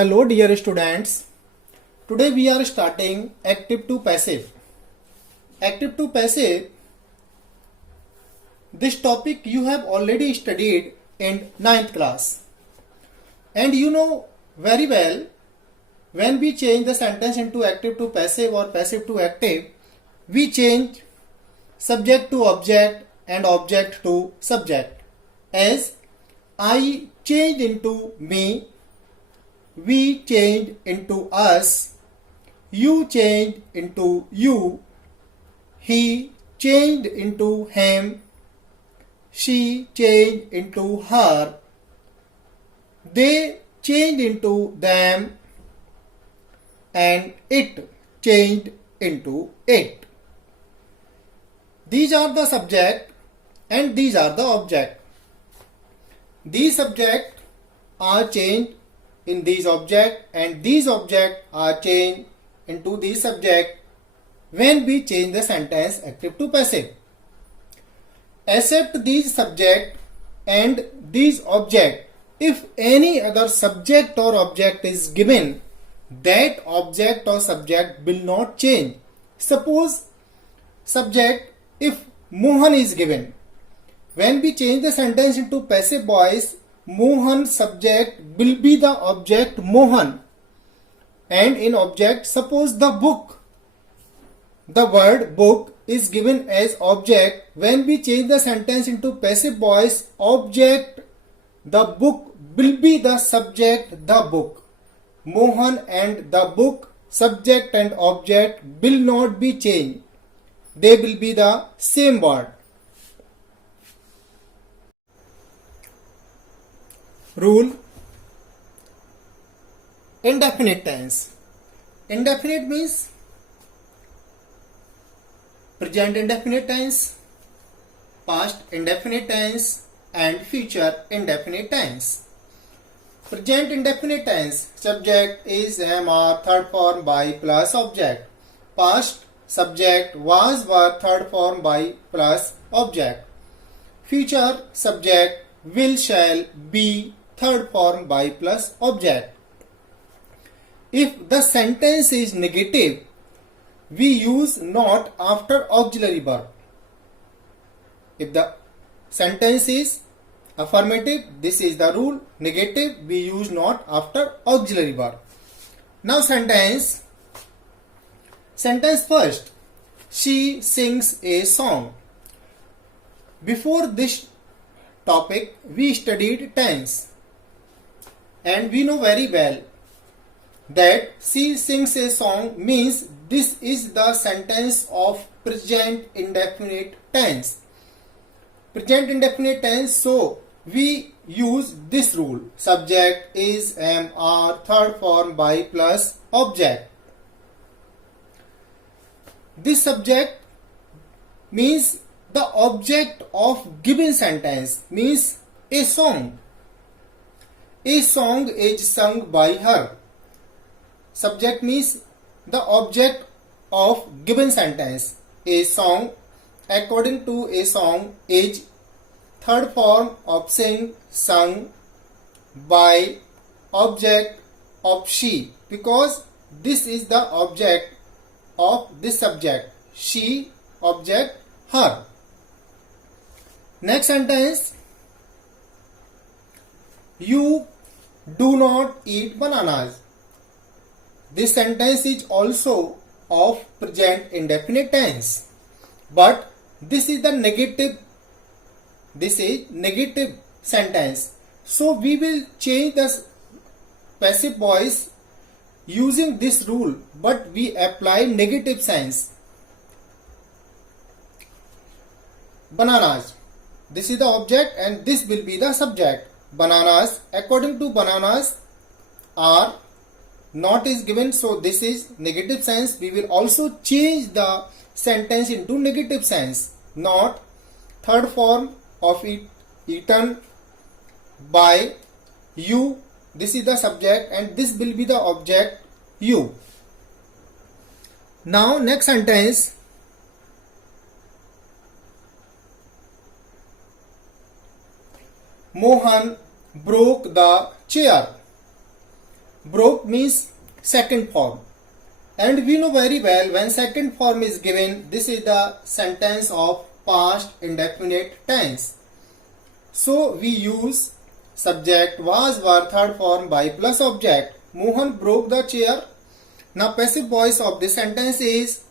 Hello dear students, today we are starting active to passive. Active to passive, this topic you have already studied in 9th class. And you know very well, when we change the sentence into active to passive or passive to active, we change subject to object and object to subject. As I changed into me, we changed into us, you changed into you, he changed into him, she changed into her, they changed into them, and it changed into it. These are the subject and these are the object. These subject are changed in these object and these object are changed into these subject when we change the sentence active to passive. Except these subject and these object, if any other subject or object is given, that object or subject will not change. Suppose subject, if Mohan is given, when we change the sentence into passive voice, Mohan subject will be the object Mohan, and in object suppose the book. The word book is given as object. When we change the sentence into passive voice, object the book will be the subject the book. Mohan and the book, subject and object will not be changed. They will be the same word. Rule: indefinite tense. Indefinite means present indefinite tense, past indefinite tense, and future indefinite tense. Present indefinite tense, subject is am or third form by plus object. Past subject was were third form by plus object. Future subject will shall be third form by plus object. If the sentence is negative, we use not after auxiliary verb. If the sentence is affirmative, this is the rule. Negative, we use not after auxiliary verb. Now sentence first. She sings a song. Before this topic, we studied tense. And we know very well that she sings a song means this is the sentence of present indefinite tense. Present indefinite tense, so we use this rule. Subject is am are third form by plus object. This subject means the object of given sentence, means a song. A song is sung by her. Subject means the object of given sentence. A song, according to a song, is third form of sing, sung, by, object of she, because this is the object of this subject. She, object, her. Next sentence. You do not eat bananas. This sentence is also of present indefinite tense, but this is the negative. This is negative sentence. So we will change the passive voice using this rule, but we apply negative sense. Bananas. This is the object and this will be the subject. Bananas, according to bananas, are not is given, so this is negative sense. We will also change the sentence into negative sense. Not, third form of it, eaten, by, you, this is the subject and this will be the object, you. Now next sentence. Mohan broke the chair. Broke means second form. And we know very well when second form is given, this is the sentence of past indefinite tense. So we use subject was were third form by plus object. Mohan broke the chair. Now passive voice of this sentence is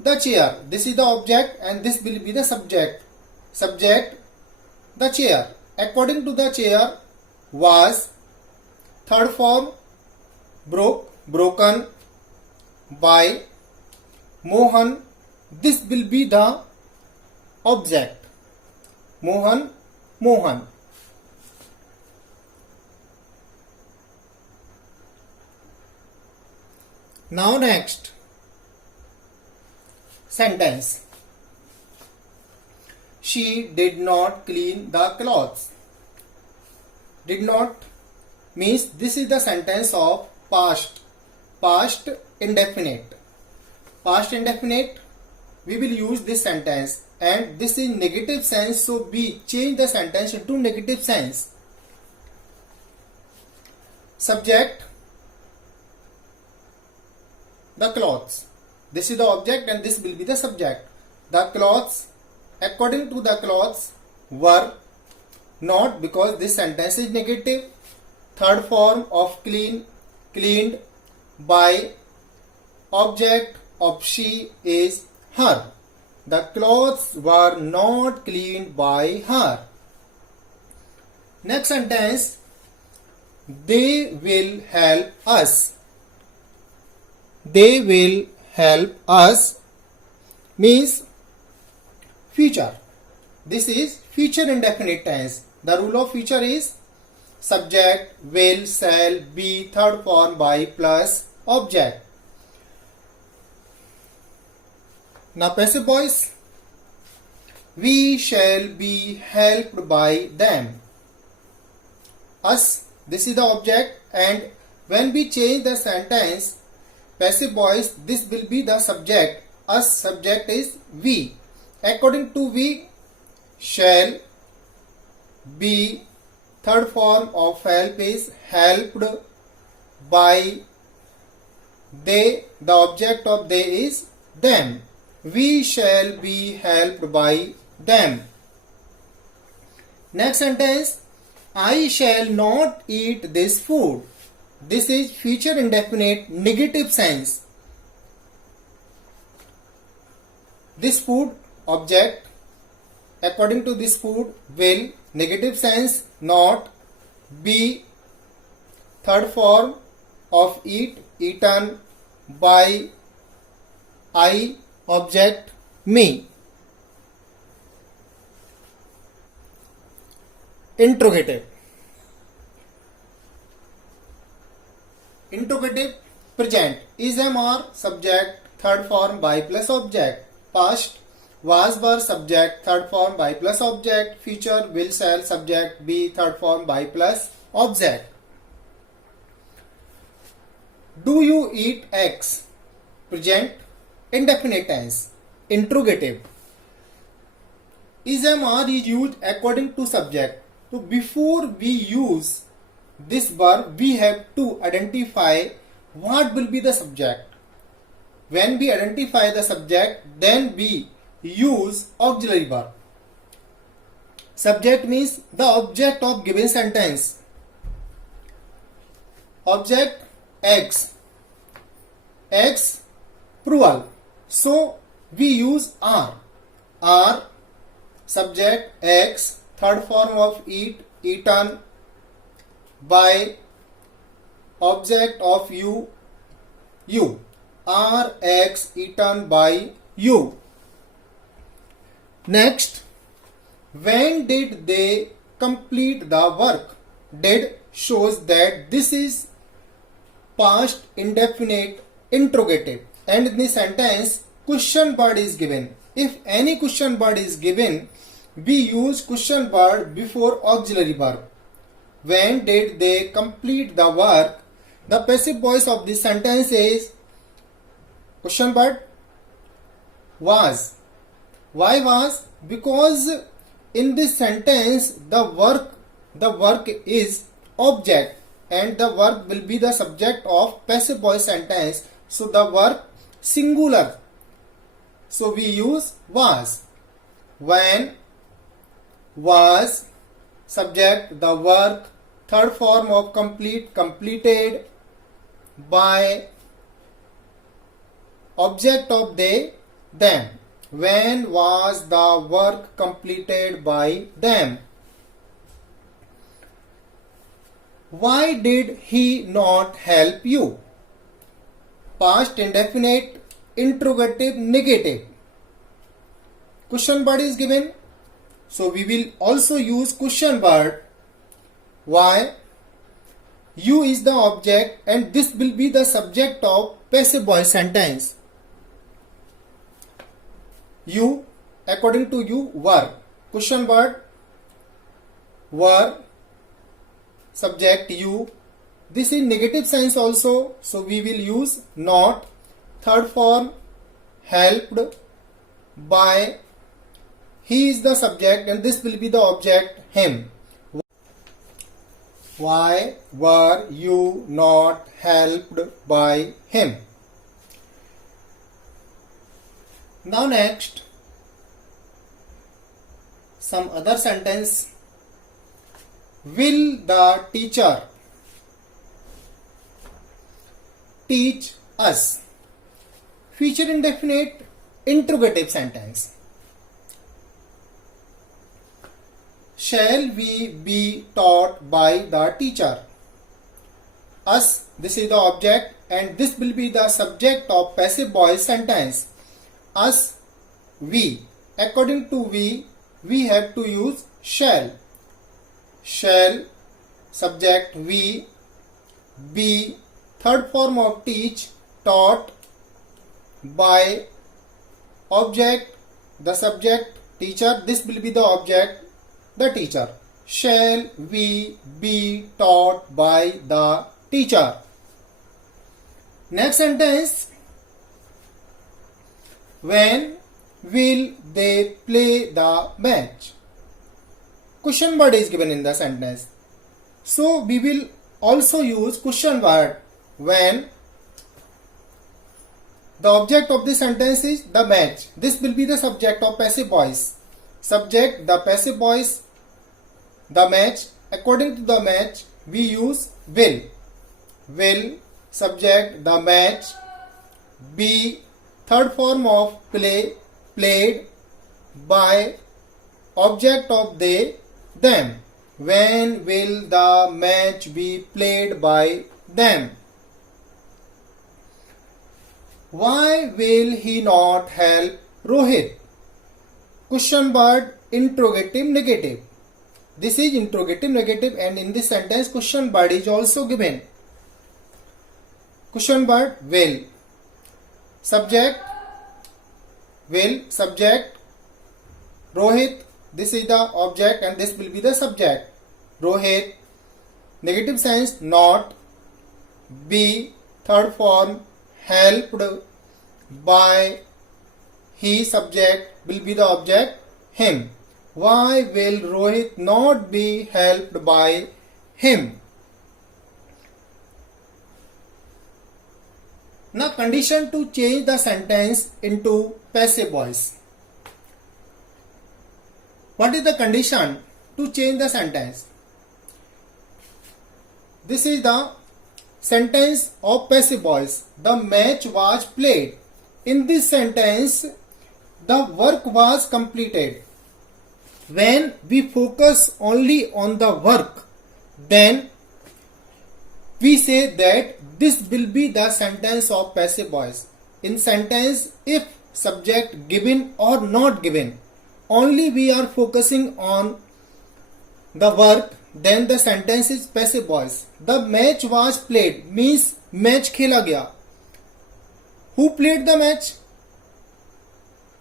the chair. This is the object and this will be the subject. Subject, the chair. According to the chair was third form broken by Mohan. This will be the object. Mohan. Now next sentence. She did not clean the clothes. Did not means this is the sentence of past indefinite. Past indefinite, we will use this sentence and this is negative sense, so we change the sentence into negative sense. Subject, the clothes. This is the object and this will be the subject. The clothes, according to the clothes, were not, because this sentence is negative. Third form of cleaned by, object of she is her. The clothes were not cleaned by her. Next sentence, they will help us. They will help us means future. This is future indefinite tense. The rule of future is subject will shall be third form by plus object. Now passive voice, we shall be helped by them. Us, this is the object, and when we change the sentence passive voice, this will be the subject. Us, subject is we. According to we, shall be third form of help is helped by they. The object of they is them. We shall be helped by them. Next sentence, I shall not eat this food. This is future indefinite negative sense. This food, object, according to this food, will, negative sense, not, be third form of eat, eaten by, I, object, me. Interrogative. Interrogative, present, is am are subject, third form by plus object. Past, was were subject, third form by plus object. Future, will shall subject, be third form by plus object. Do you eat eggs? Present, indefinite tense. Interrogative, is am are is used according to subject. So before we use this verb, we have to identify what will be the subject. When we identify the subject, then we use auxiliary verb. Subject means the object of given sentence. Object, eggs. Eggs, plural. So we use are. Are, subject, eggs, third form of eat, eaten by, object of you. Are eggs eaten by you. Next, when did they complete the work? Did shows that this is past indefinite interrogative, and in the sentence question word is given. If any question word is given, we use question word before auxiliary verb. When did they complete the work? The passive voice of this sentence is question word was. Why was? Because in this sentence the work is object and the verb will be the subject of passive voice sentence. So the verb singular. So we use was. When, was, subject, the work, third form of complete, completed, by, object of they, them. When was the work completed by them? Why did he not help you? Past indefinite, interrogative, negative. Question word is given. So we will also use question word. Why? You is the object and this will be the subject of passive voice sentence. You, according to you, were. Question word, were, subject you. This is negative signs also, so we will use not. Third form, helped, by. He is the subject and this will be the object, him. Why were you not helped by him? Now next, some other sentence. Will the teacher teach us? Future indefinite, interrogative sentence. Shall we be taught by the teacher? Us, this is the object and this will be the subject of passive voice sentence. Us, we. According to we have to use shall. Shall, subject we, be, third form of teach, taught, by, object, the subject, teacher, this will be the object, the teacher. Shall we be taught by the teacher? Next sentence. When will they play the match? Question word is given in the sentence. So we will also use question word when. The object of this sentence is the match. This will be the subject of passive voice. Subject, the passive voice, the match. According to the match, we use will. Will, subject, the match. Be, third form of play, played. By, object of they, them. When will the match be played by them? Why will he not help Rohit? Question word, interrogative, negative. This is interrogative, negative, and in this sentence question word is also given. Question word, will. Subject, will, subject, Rohit, this is the object and this will be the subject. Rohit, negative sense, not. Be, third form, helped. By, he, subject, will be the object, him. Why will Rohit not be helped by him? Now condition to change the sentence into passive voice. What is the condition to change the sentence? This is the sentence of passive voice. The match was played. In this sentence, the work was completed. When we focus only on the work, then we say that this will be the sentence of passive voice. In sentence, if subject given or not given, only we are focusing on the work, then the sentence is passive voice. The match was played means match खेला गया. Who played the match?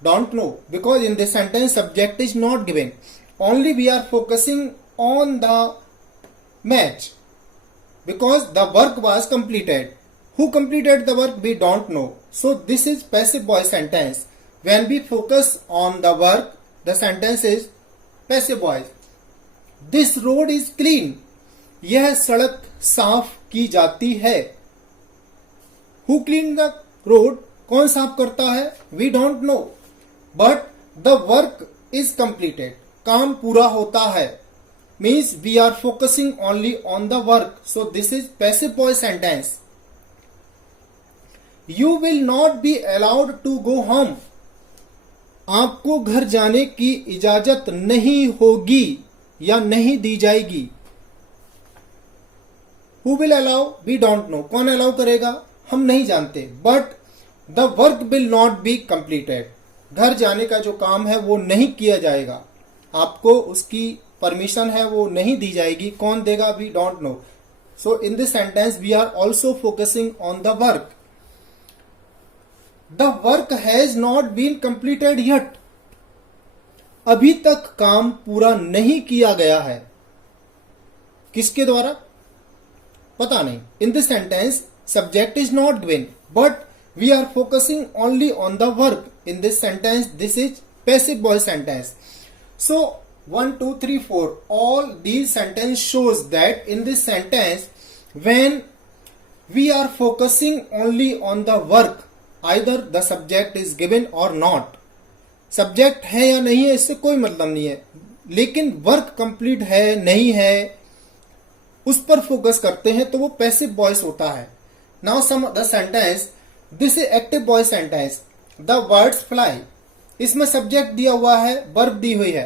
Don't know, because in this sentence subject is not given. Only we are focusing on the match because the work was completed. Who completed the work? We don't know. So this is passive voice sentence. When we focus on the work, the sentence is passive voice. This road is clean. यह सड़क साफ की जाती है। Who clean the road, कौन साफ करता है? We don't know, but the work is completed, काम पूरा होता है। Means we are focusing only on the work, so this is passive voice sentence. You will not be allowed to go home, आपको घर जाने की इजाजत नहीं होगी या नहीं दी जाएगी। Who will allow, we don't know, कौन अलाउ करेगा? हम नहीं जानते। But the work will not be completed, घर जाने का जो काम है वो नहीं किया जाएगा, आपको उसकी परमिशन है वो नहीं दी जाएगी। कौन देगा? We don't know. So in this sentence we are also focusing on the work. The work has not been completed yet, अभी तक काम पूरा नहीं किया गया है। किसके द्वारा? पता नहीं। In this sentence subject is not given, but we are focusing only on the work. In this sentence this is passive voice sentence. So 1, 2, 3, 4 all these sentence shows that in this sentence when we are focusing only on the work, either the subject is given or not, subject है या नहीं है इससे कोई मतलब नहीं है, लेकिन वर्क कंप्लीट है नहीं है उस पर फोकस करते हैं तो वो पैसिव वॉइस होता है। Now some the sentence, this is active voice sentence. The birds fly, इसमें सब्जेक्ट दिया हुआ है, वर्ब दी हुई है।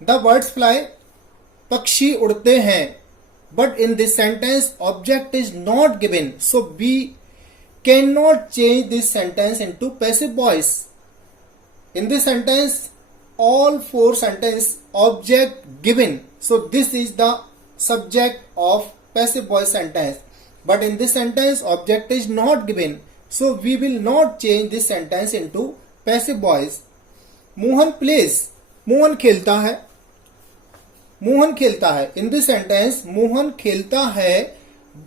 द बर्ड्स फ्लाई, पक्षी उड़ते हैं, but in this sentence object is not given, so we can not change this sentence into passive voice. In this sentence all 4 sentence object given, so this is the subject of passive voice sentence, but in this sentence object is not given, so we will not change this sentence into passive voice. Mohan plays, Mohan खेलता है, मोहन खेलता है। in this sentence Mohan खेलता है,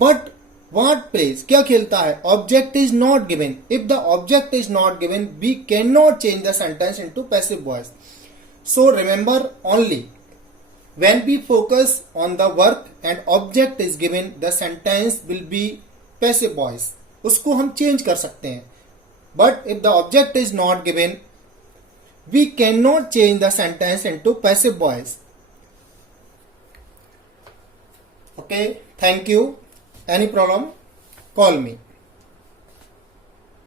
but what plays, क्या खेलता है? object is not given. If the object is not given, we cannot change the sentence into passive voice. So remember only when we focus on the work and object is given, the sentence will be passive voice. उसको हम change कर सकते हैं, but if the object is not given, we cannot change the sentence into passive voice. Okay, thank you. Any problem? Call me.